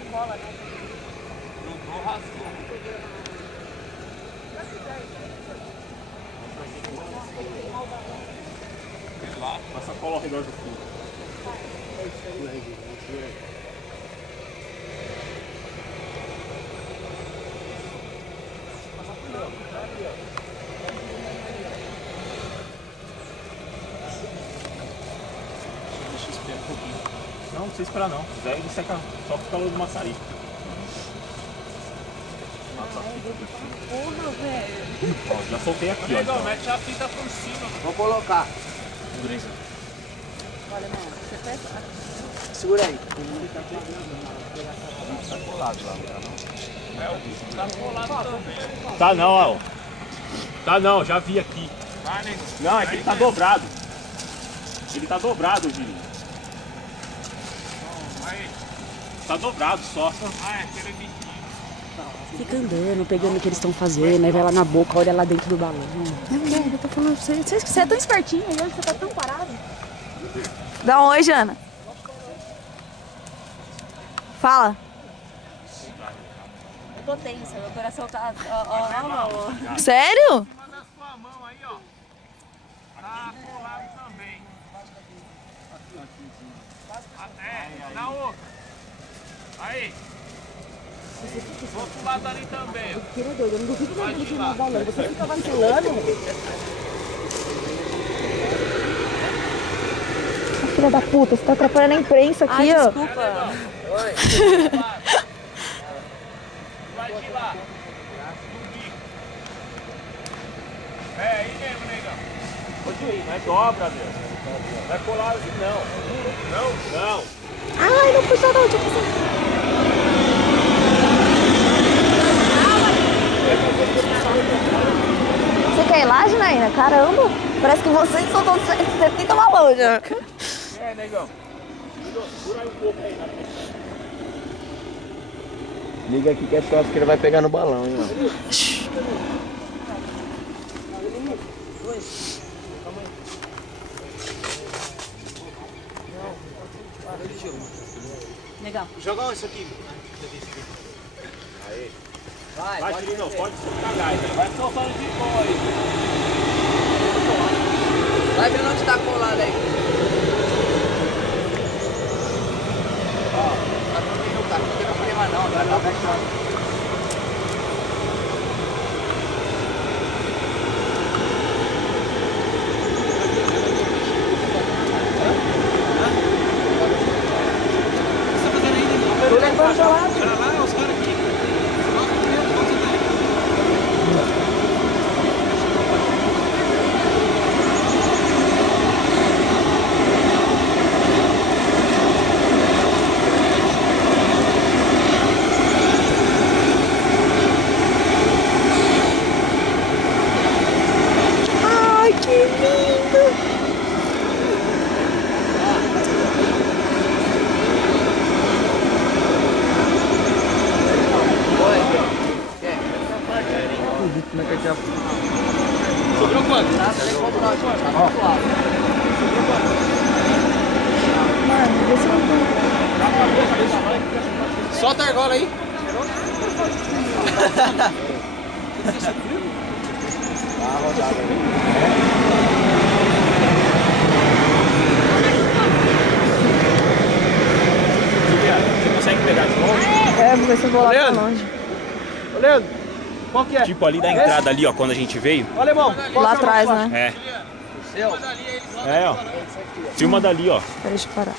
a cola, né? Juntou, rasgou. Passa a cola ao redor do fio. Deixa eu esperar um pouquinho. Não precisa esperar não. Daí ele seca só com o calor do maçarico. Porra, velho. Ó, já soltei aqui, ó. Legal, Então. mete a fita por cima. Vou colocar. Dureza. Olha, mano, você pega. Segura aí. Tá colado lá, não? É, o bicho tá colado também. Tá não, ó. Tá não, já vi aqui. Vai, nego. Não, é que ele tá dobrado. Ele tá dobrado, Vini. Aí. Tá dobrado só. Ah, é aquele bichinho. Fica andando, pegando o que eles estão fazendo, aí vai lá na boca, olha lá dentro do balão. Eu tô falando pra você, você é tão espertinho, e hoje você tá tão parado. Dá um oi, Jana. Fala. Eu tô tensa, meu coração tá. Ó. Sério? Em cima da sua mão aí, ó. Tá colado também. É, na outra. Aí. Do outro lado ali também, ó. Que doido, eu não duvido Vai dele de tirar lá. o balão. Você fica vacilando. Filha da puta, você tá atrapalhando a imprensa aqui, ó. Desculpa. Vai de lá. Do bico. É, aí mesmo, negão. Ô, Juiz, não é dobra, meu. Não é colar assim, não. Não? Não. Ai, não puxa não, deixa eu passar. Você quer ir lá, Janaína? Caramba, parece que vocês são todos 70 balões já. É, negão. Segura aí um pouco aí, né? Liga aqui que é só que ele vai pegar no balão, hein, ó. Legal. Joga isso aqui. Vai, Juiz, não, pode soltar gás, né? Vai soltando de boa aí. Vai ver onde tá colado aí. Ó, tá tudo no carro, não tem problema não, agora tá fechado. Tô levando já lá. Ai, que lindo. Como é que é? Sobrou quanto? Mano, vê se eu não... Solta a argola aí. Você consegue pegar de longe? É, vou ver se eu vou lá pra longe. Ô, Leandro, qual que é? Tipo ali da entrada ali, ó, quando a gente veio. Ô, Alemão, qual Lá que é o atrás, nosso né? É. Seu? É, ó. Filma dali, ó. Peraí, deixa eu parar.